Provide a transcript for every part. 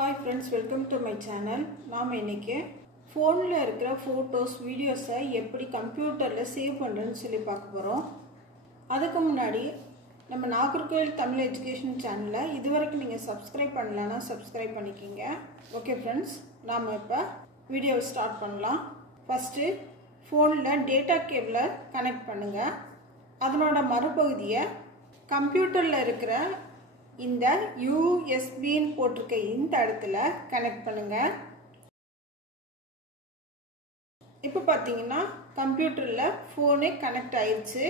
Hi friends, welcome to my channel. நாம இன்னைக்கு ஃபோன்ல இருக்கிற போட்டோஸ் வீடியோஸை எப்படி கம்ப்யூட்டர்ல சேவ் பண்றதுன்னு சொல்லி பார்க்க போறோம். அதுக்கு முன்னாடி நம்ம நாகர்கோவில் தமிழ் எஜுகேஷன் சேனலை இதுவரைக்கும் நீங்க Subscribe பண்ணலனா Subscribe பண்ணிக்கங்க. ஓகே फ्रेंड्स, நாம இப்ப வீடியோவை ஸ்டார்ட் பண்ணலாம். ஃபர்ஸ்ட் ஃபோன்ல டேட்டா கேபிளை கனெக்ட் பண்ணுங்க. அதனோட மறுபகுதியை கம்ப்யூட்டர்ல இருக்கிற இந்த USB ன்னு போட்டிருக்க இந்த இடத்துல கனெக்ட் பண்ணுங்க. இப்போ பாத்தீங்கன்னா கம்ப்யூட்டர்ல ஃபோனே கனெக்ட் ஆயிருச்சு.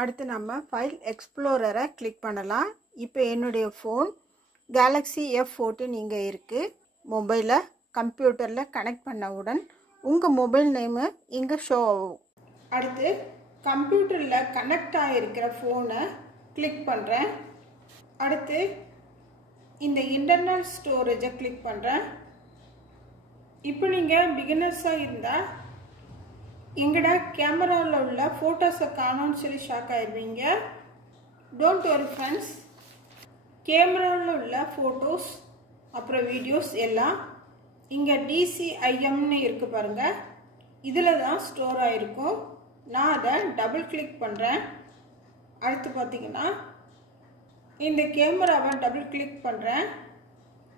அடுத்து நம்ம ஃபைல் எக்ஸ்ப்ளோரரை கிளிக் பண்ணலாம். இப்போ என்னுடைய ஃபோன் Galaxy F14 இங்க இருக்கு. மொபைலை கம்ப்யூட்டர்ல கனெக்ட் பண்ணவுடன் உங்க மொபைல் நேம் இங்க ஷோ ஆகும். அடுத்து கம்ப்யூட்டர்ல கனெக்ட் ஆயிருக்கிற ஃபோனை கிளிக் பண்றேன். அடுத்து இந்த இன்டர்னல் ஸ்டோரேஜை கிளிக் பண்றேன். இப்போ நீங்க பிகினர்ஸா இருந்தா எங்கடா கேமரால உள்ள போட்டோஸை காணோம்னு சொல்லி ஷாக் ஆயிருவீங்க. டோன்ட் வரி ஃப்ரெண்ட்ஸ், கேமரால உள்ள போட்டோஸ் அப்புறம் வீடியோஸ் எல்லாம் இங்க DCIMன்னு இருக்கு பாருங்க, இதுல தான் ஸ்டோர் ஆயிருக்கும். நான் அதை டபுள் கிளிக் பண்றேன். அடுத்து பாத்தீங்கன்னா இந்த கேமராவை டபுள் கிளிக் பண்றேன்.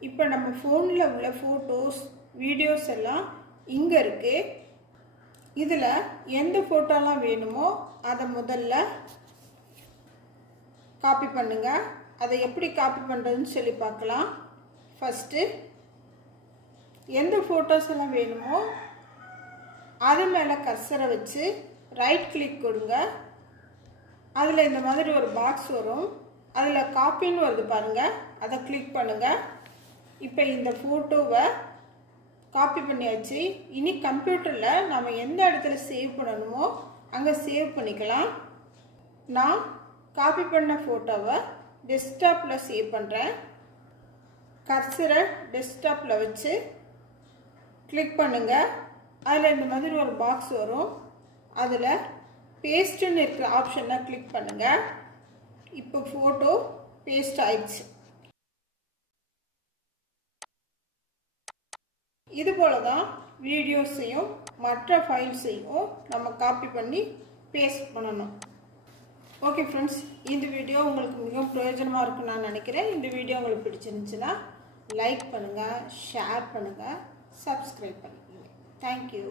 இப்போ நம்ம ஃபோன்ல உள்ள போட்டோஸ் வீடியோஸ் எல்லாம் இங்க இருக்கு. இதுல எந்த போட்டோலாம் வேணுமோ அதை முதல்ல காப்பி பண்ணுங்க. அதை எப்படி காப்பி பண்றதுன்னு சொல்லி பார்க்கலாம். ஃபர்ஸ்ட் எந்த போட்டோஸ் எல்லாம் வேணுமோ அது மேல கர்சரை வச்சு ரைட் கிளிக் கொடுங்க. அதுல இந்த மாதிரி ஒரு பாக்ஸ் வரும், அதுல காப்பின்னு வருது பாருங்க, அதை கிளிக் பண்ணுங்க. இப்போ இந்த போட்டோவை காப்பி பண்ணியாச்சு. இனி கம்ப்யூட்டர்ல நாம எந்த இடத்துல சேவ் பண்ணணுமோ அங்க சேவ் பண்ணிக்கலாம். நான் காப்பி பண்ண போட்டோவை டெஸ்க்டாப்ல சேவ் பண்றேன். கர்சரை டெஸ்க்டாப்ல வச்சு கிளிக் பண்ணுங்க. அதுல இந்த மாதிரி ஒரு பாக்ஸ் வரும், அதுல பேஸ்ட்னு இருக்கிற ஆப்ஷனை கிளிக் பண்ணுங்க. இப்போ போட்டோ பேஸ்ட் ஆயிடுச்சு. இது போலதான் வீடியோஸையும் மற்ற ஃபைல்ஸையும் நம்ம காப்பி பண்ணி பேஸ்ட் பண்ணணும். ஓகே ஃப்ரெண்ட்ஸ், இந்த வீடியோ உங்களுக்கு மிகவும் பிரயோஜனமா இருக்குன்னு நான் நினைக்கிறேன். இந்த வீடியோ உங்களுக்கு பிடிச்சிருந்துச்சுன்னா லைக் பண்ணுங்க, ஷேர் பண்ணுங்க, சப்ஸ்கிரைப் பண்ணிக்கோங்க. தேங்க்யூ.